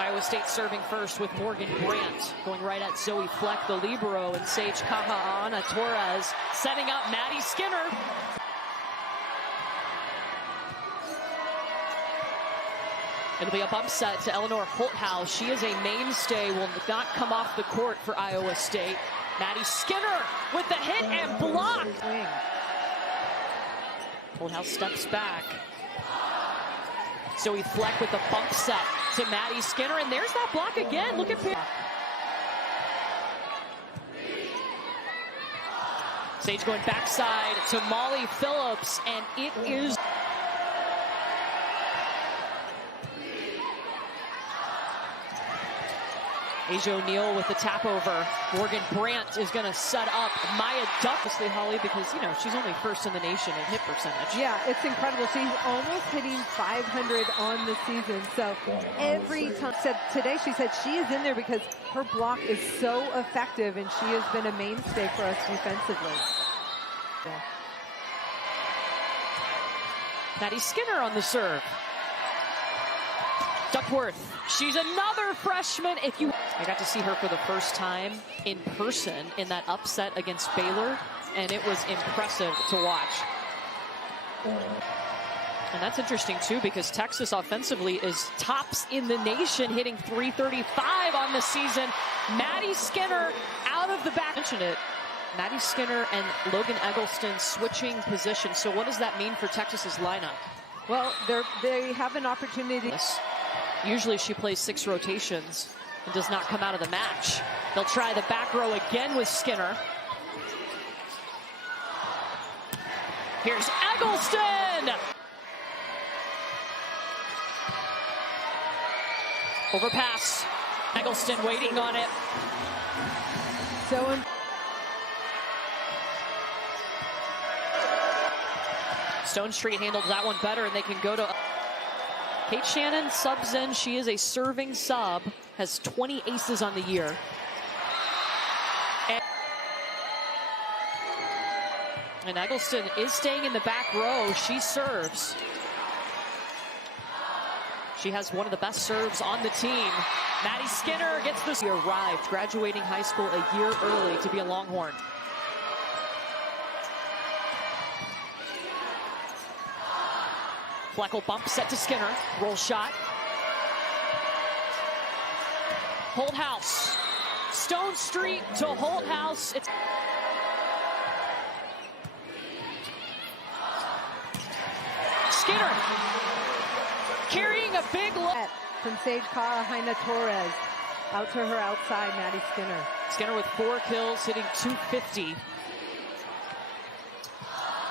Iowa State serving first with Morgan Brandt going right at Zoe Fleck, the libero, and Ncaa Volleyball setting up Maddie Skinner. It'll be a bump set to Eleanor Holthouse. She is a mainstay, will not come off the court for Iowa State. Maddie Skinner with the hit and block. Holthouse steps back. Zoe Fleck with the bump set to Maddie Skinner, and there's that block again. Look at Sage going backside to Molly Phillips, and it is Asia O'Neal with the tap over. Morgan Brandt is going to set up Maya Duck. Obviously, Holly, because, you know, she's only first in the nation in hit percentage. Yeah, it's incredible. She's almost hitting 500 on the season. So every time, today she said she is in there because her block is so effective, and she has been a mainstay for us defensively. Yeah. Maddie Skinner on the serve. Duckworth, she's another freshman. I got to see her for the first time in person in that upset against Baylor, and it was impressive to watch. And that's interesting too, because Texas offensively is tops in the nation, hitting .335 on the season. Maddie Skinner out of the back. Mentioned it. Maddie Skinner and Logan Eggleston switching positions. So what does that mean for Texas's lineup? Well, they have an opportunity. Usually she plays 6 rotations and does not come out of the match. They'll try the back row again with Skinner. Here's Eggleston! Overpass. Eggleston waiting on it. Stone Street handled that one better, and they can go to Kate Shannon subs in. She is a serving sub, has 20 aces on the year. And Eggleston is staying in the back row. She serves. She has one of the best serves on the team. Maddie Skinner gets this. She arrived, graduating high school a year early to be a Longhorn. Fleck'll bump set to Skinner. Roll shot. Holthouse. Stone Street to Holthouse. It's Skinner carrying a big look from Ncaa Volleyball. Out to her outside, Maddie Skinner. Skinner with 4 kills, hitting .250.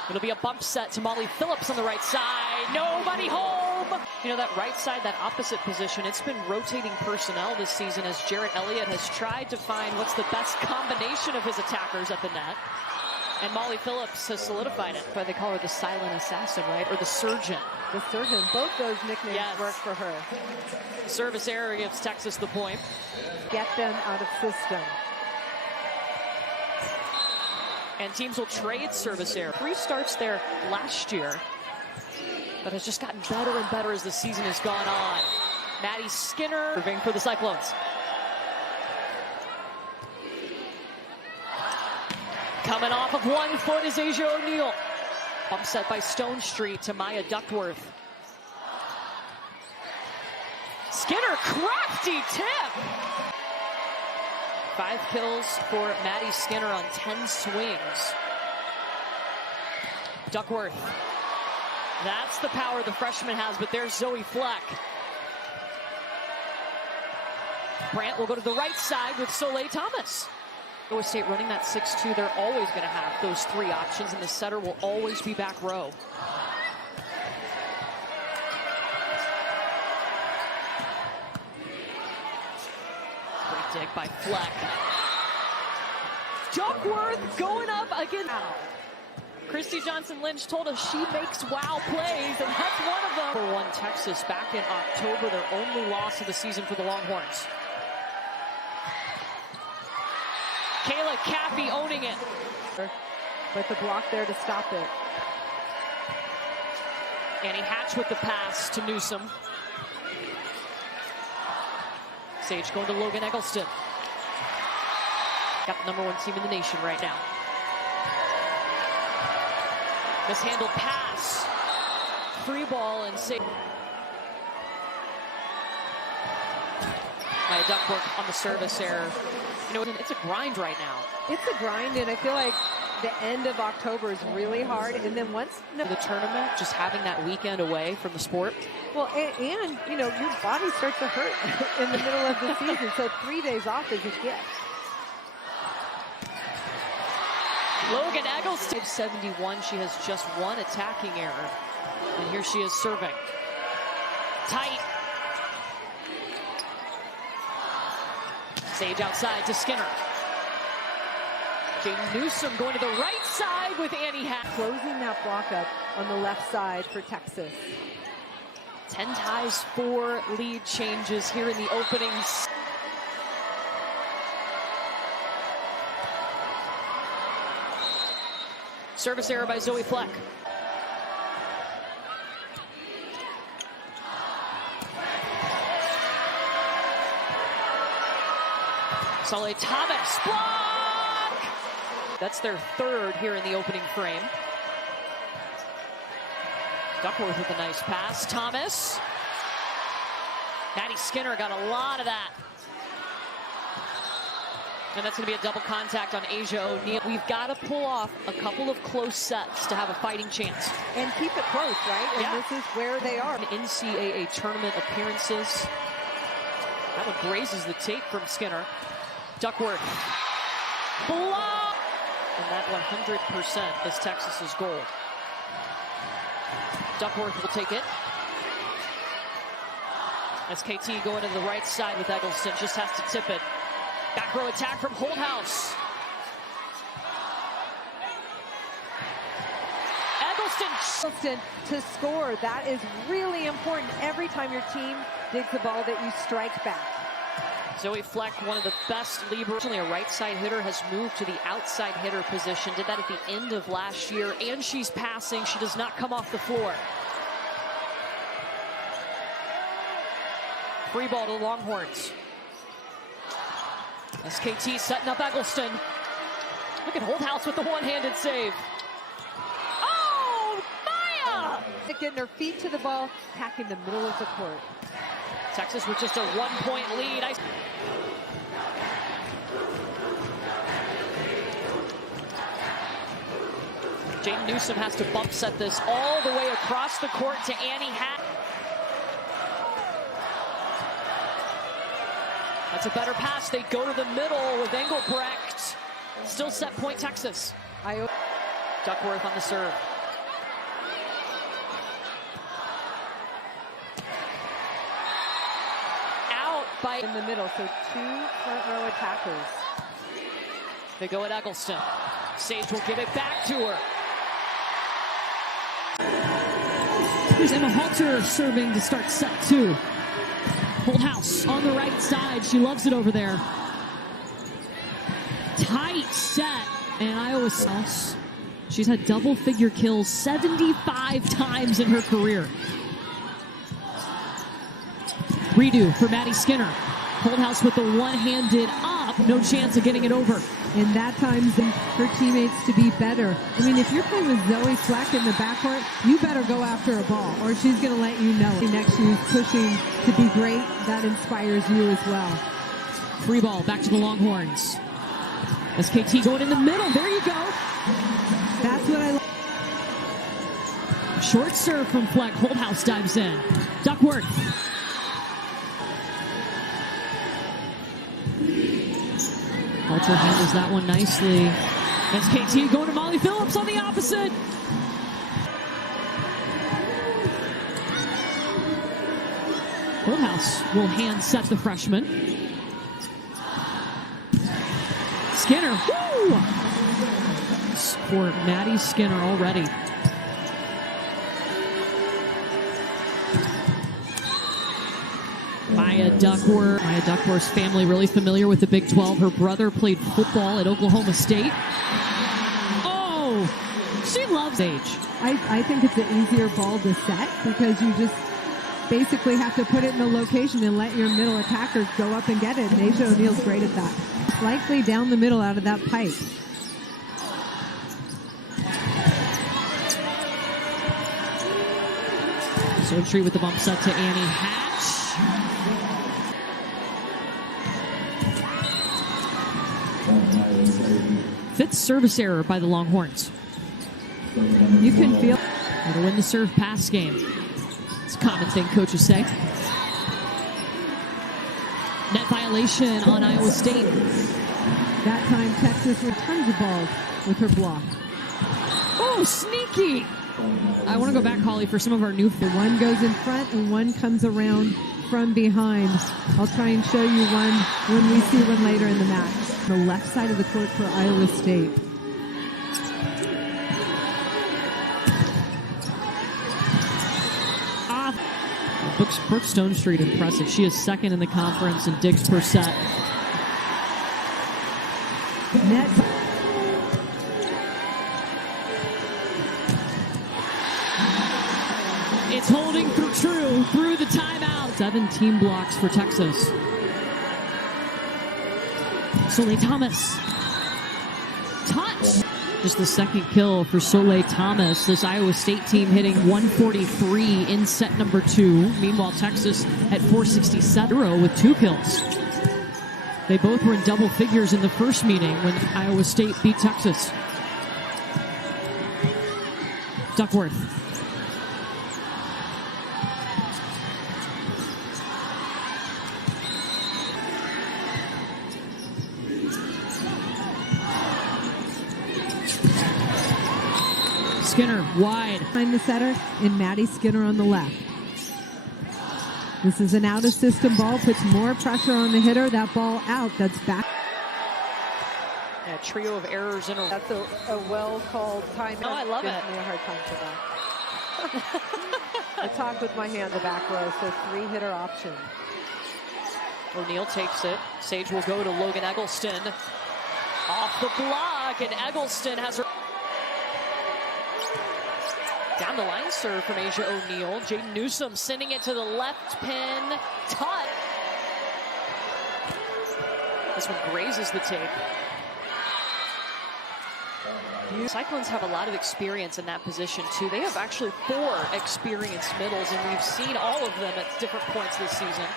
It'll be a bump set to Molly Phillips on the right side. Nobody home. You know, that right side, that opposite position, it's been rotating personnel this season as Jarrett Elliott has tried to find what's the best combination of his attackers at the net. And Molly Phillips has solidified it. That's why they call her the silent assassin, right? Or the surgeon. The surgeon. Both those nicknames work for her. Service error gives Texas the point. Get them out of system. And teams will trade service error. 3 starts there last year, but has just gotten better and better as the season has gone on. Maddie Skinner serving for the Cyclones. Coming off of 1 foot is Asia O'Neal. Bump set by Stone Street to Maya Duckworth. Skinner, crafty tip! 5 kills for Maddie Skinner on 10 swings. Duckworth. That's the power the freshman has, but there's Zoe Fleck. Brandt will go to the right side with Soleil Thomas. Iowa State running that 6-2. They're always going to have those 3 options, and the setter will always be back row. Dig by Fleck. Duckworth going up against. Christy Johnson-Lynch told us she makes wow plays, and that's one of them. For 1 Texas back in October, their only loss of the season for the Longhorns. Kayla Caffey owning it. But the block there to stop it. Annie Hatch with the pass to Newsom. Sage going to Logan Eggleston. Got the #1 team in the nation right now. Mishandled pass. Free ball and Sage. By Duckworth on the service error. You know, it's a grind right now. It's a grind, and I feel like the end of October is really hard. And then once the tournament, just having that weekend away from the sport. Well, and you know, your body starts to hurt in the middle of the season. So 3 days off is a gift. Logan Eggleston, 71. She has just one attacking error. And here she is serving. Tight. Sage outside to Skinner. Jane Newsom going to the right side with Annie Hack. Closing that block up on the left side for Texas. 10 ties, 4 lead changes here in the openings. Service error by Zoe Fleck. Solly Thomas, block! That's their third here in the opening frame. Duckworth with a nice pass. Thomas. Maddie Skinner got a lot of that. And that's going to be a double contact on Asia O'Neal. We've got to pull off a couple of close sets to have a fighting chance. And keep it close, right? And yeah. This is where they are. NCAA tournament appearances. That one grazes the tape from Skinner. Duckworth. Block! And that 100% is Texas's goal. Duckworth will take it. As KT going to the right side with Eggleston, just has to tip it. Back row attack from Holthouse. Eggleston to score. That is really important. Every time your team digs the ball that you strike back. Zoe Fleck, one of the best liberos. A right side hitter, has moved to the outside hitter position. Did that at the end of last year, and she's passing. She does not come off the floor. Free ball to the Longhorns. SKT setting up Eggleston. Look at Holthouse with the one-handed save. Oh, Maya! Getting her feet to the ball, attacking the middle of the court. Texas with just a 1-point lead. Jane Newsom has to bump set this all the way across the court to Annie Hack. That's a better pass. They go to the middle with Engelbrecht. Still set point Texas. Duckworth on the serve. Out by in the middle, so 2 front row attackers. They go at Eggleston. Sage will give it back to her. Here's Emma Halter serving to start set 2. Holthouse on the right side. She loves it over there. Tight set. And Iowa South. She's had double-figure kills 75 times in her career. Redo for Maddie Skinner. Holthouse with the one-handed up. No chance of getting it over. And that times her teammates to be better. I mean, if you're playing with Zoe Fleck in the backcourt, you better go after a ball, or she's going to let you know. Next to you pushing to be great. That inspires you as well. Free ball back to the Longhorns. SKT going in the middle. There you go. That's what I like. Short serve from Fleck. Holthouse dives in. Duckworth. Halter handles that one nicely. SKT going to Molly Phillips on the opposite. Holthouse will hand set the freshman. Skinner. Woo! For Maddie Skinner already. Maya Duckworth's family really familiar with the Big 12. Her brother played football at Oklahoma State. Oh, she loves Sage. I think it's an easier ball to set because basically have to put it in the location and let your middle attackers go up and get it. And Ncaa O'Neal's great at that. Likely down the middle out of that pipe. Stonestreet with the bump set to Annie Hatch. Fifth service error by the Longhorns. You can feel It'll win the serve pass game. It's a common thing coaches say. Net violation on Iowa State. that time Texas with tons of balls with her block. Oh, sneaky. I want to go back, Holly, for some of our new. One goes in front and one comes around from behind. I'll try and show you one when we see one later in the match. The left side of the court for Iowa State. Brooke Stonestreet, impressive. She is second in the conference in digs per set. Net. It's holding true through the timeout. 17 blocks for Texas. Soleil Thomas. Touch. Just the second kill for Soleil Thomas. This Iowa State team hitting 143 in set number 2. Meanwhile, Texas at 467 with 2 kills. They both were in double figures in the first meeting when Iowa State beat Texas. Duckworth. Skinner wide. Behind the setter and Maddie Skinner on the left. This is an out of system ball, puts more pressure on the hitter. That ball out, that's back. A trio of errors in a row. That's a well-called timeout. Oh, I love it. Gives me a hard time for that. I talk with my hand the back row, so 3-hitter option. O'Neal takes it. Sage will go to Logan Eggleston. Off the block, and Eggleston has her. Down the line serve from Ncaa O'Neal. Jaden Newsom sending it to the left pin. Tut. This one grazes the tape. Cyclones have a lot of experience in that position too. They have actually 4 experienced middles, and we've seen all of them at different points this season.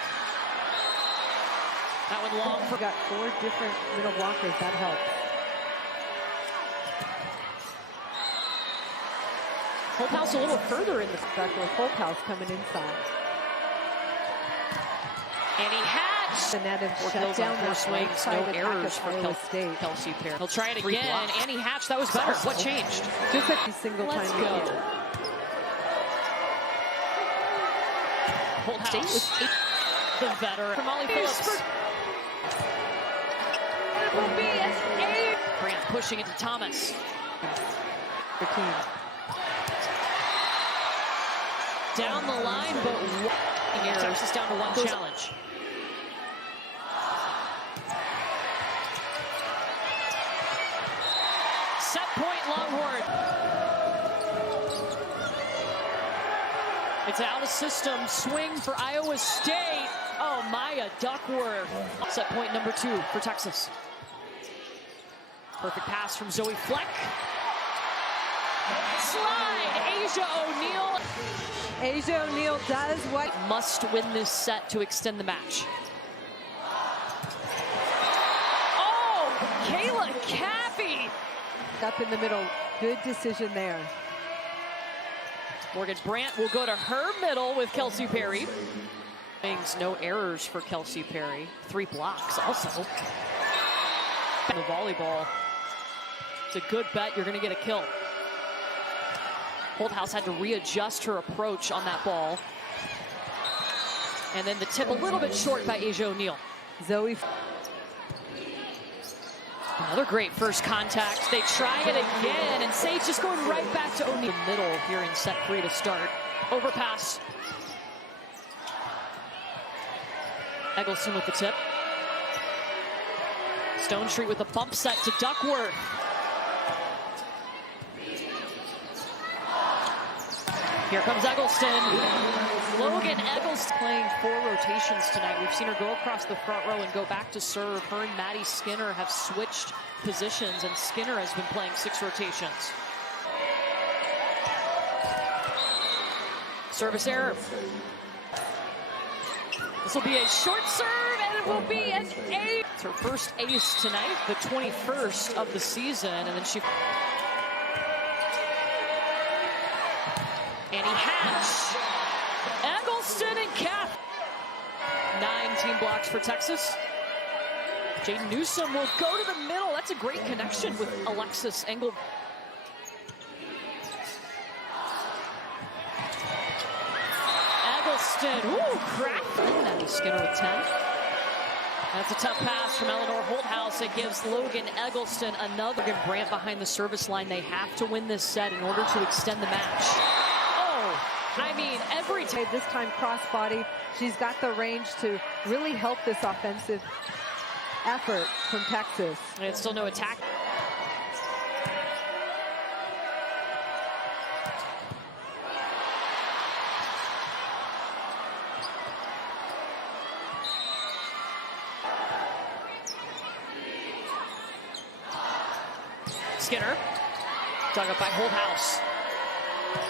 That one long. We've got 4 different middle blockers. That helps. Holthouse a little further in the back with Holthouse coming inside. Annie Hatch. The net and shut down their swings. No errors for State. Kelsey Perry. He'll try it again. Annie Hatch, that was better. What changed? Just a single Let's time. Go. Holthouse, the veteran. From Molly Phillips. It will be an 8. Grant pushing it to Thomas. The team. Down the line, but Texas down to 1 challenge. Set point, Longhorn. It's out of system. Swing for Iowa State. Oh, Maya Duckworth. Set point number 2 for Texas. Perfect pass from Zoe Fleck. Slide, Ncaa O'Neal. Ncaa O'Neal does what? Must win this set to extend the match. Oh, Kayla Caffey. Up in the middle. Good decision there. Morgan Brandt will go to her middle with Kelsey Perry. No errors for Kelsey Perry. 3 blocks also. The volleyball. It's a good bet. You're going to get a kill. Holthouse had to readjust her approach on that ball. And then the tip a little bit short by Ncaa O'Neal. Zoe. Another great first contact. They try it again, and Sage just going right back to O'Neal. The middle here in set 3 to start. Overpass. Eggleston with the tip. Stonestreet with a bump set to Duckworth. Here comes Eggleston. Logan Eggleston playing 4 rotations tonight. We've seen her go across the front row and go back to serve. Her and Maddie Skinner have switched positions, and Skinner has been playing 6 rotations. Service error. This will be a short serve, and it will be an ace. It's her first ace tonight, the 21st of the season, and then she... Annie Hatch, Eggleston, and Ncaa. 9 team blocks for Texas. Jaden Newsom will go to the middle. That's a great connection with Alexis Engel. Eggleston, ooh, crack. Maddie Skinner with 10. That's a tough pass from Eleanor Holthouse. It gives Logan Eggleston another. Logan Brandt behind the service line. They have to win this set in order to extend the match. I mean, every time. This time cross-body. She's got the range to really help this offensive effort from Texas. And it's still no attack. Skinner, dug up by Holthouse.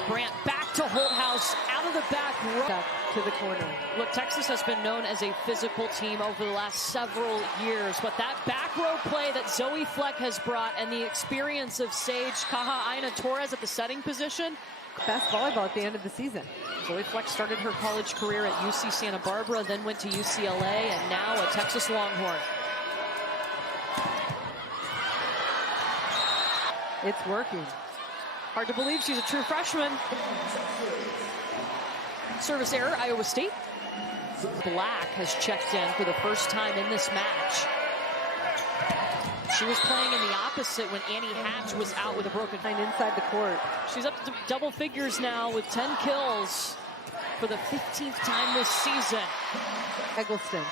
Brandt back to Holthouse, out of the back row. To the corner. Look, Texas has been known as a physical team over the last several years, but that back row play that Zoe Fleck has brought and the experience of Sage Kahaina-Torres at the setting position. Best volleyball at the end of the season. Zoe Fleck started her college career at UC Santa Barbara, then went to UCLA, and now a Texas Longhorn. It's working. Hard to believe she's a true freshman. Service error, Iowa State. Black has checked in for the first time in this match. She was playing in the opposite when Annie Hatch was out with a broken line inside the court. She's up to double figures now with 10 kills for the 15th time this season. Eggleston.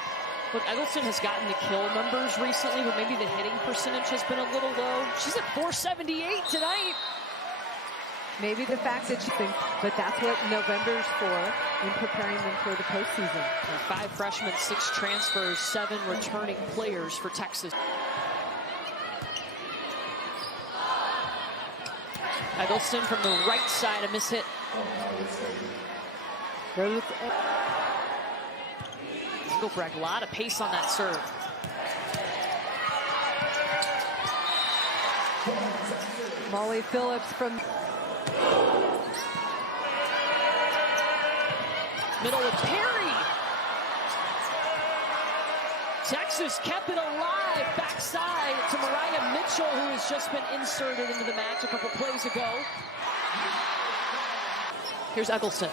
Look, Eggleston has gotten the kill numbers recently, but maybe the hitting percentage has been a little low. She's at 478 tonight. Maybe the fact that she thinks, but that's what November's for in preparing them for the postseason. 5 freshmen, 6 transfers, 7 returning players for Texas. Eggleston from the right side, a mishit. Engelbrecht, a lot of pace on that serve. Molly Phillips from middle with Perry. Texas kept it alive. Backside to Mariah Mitchell, who has just been inserted into the match a couple plays ago. Here's Eggleston.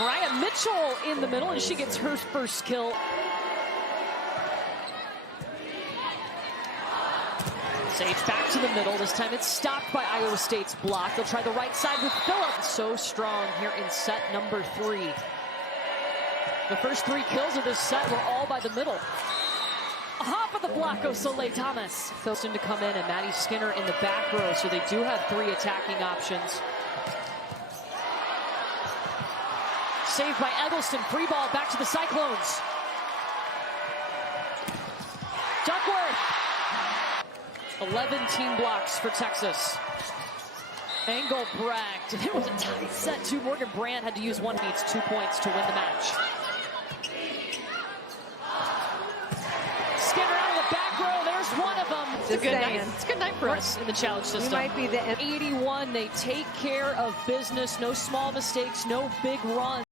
Mariah Mitchell in the middle, and she gets her first kill. Sage back to the middle. This time it's stopped by Iowa State's block. They'll try the right side with Phillips. So strong here in set number 3. The first 3 kills of this set were all by the middle. Off of the block goes Soleil Thomas. So soon to come in, and Maddie Skinner in the back row. So they do have 3 attacking options. Saved by Eggleston. Free ball back to the Cyclones. Duckworth. 11 team blocks for Texas. Engelbrecht. It was a tight set too. Morgan Brandt had to use 1. Needs 2 points to win the match. Skinner out of the back row. There's one of them. It's a good night. It's a good night for us in the challenge system. We might be the 81. They take care of business. No small mistakes. No big runs.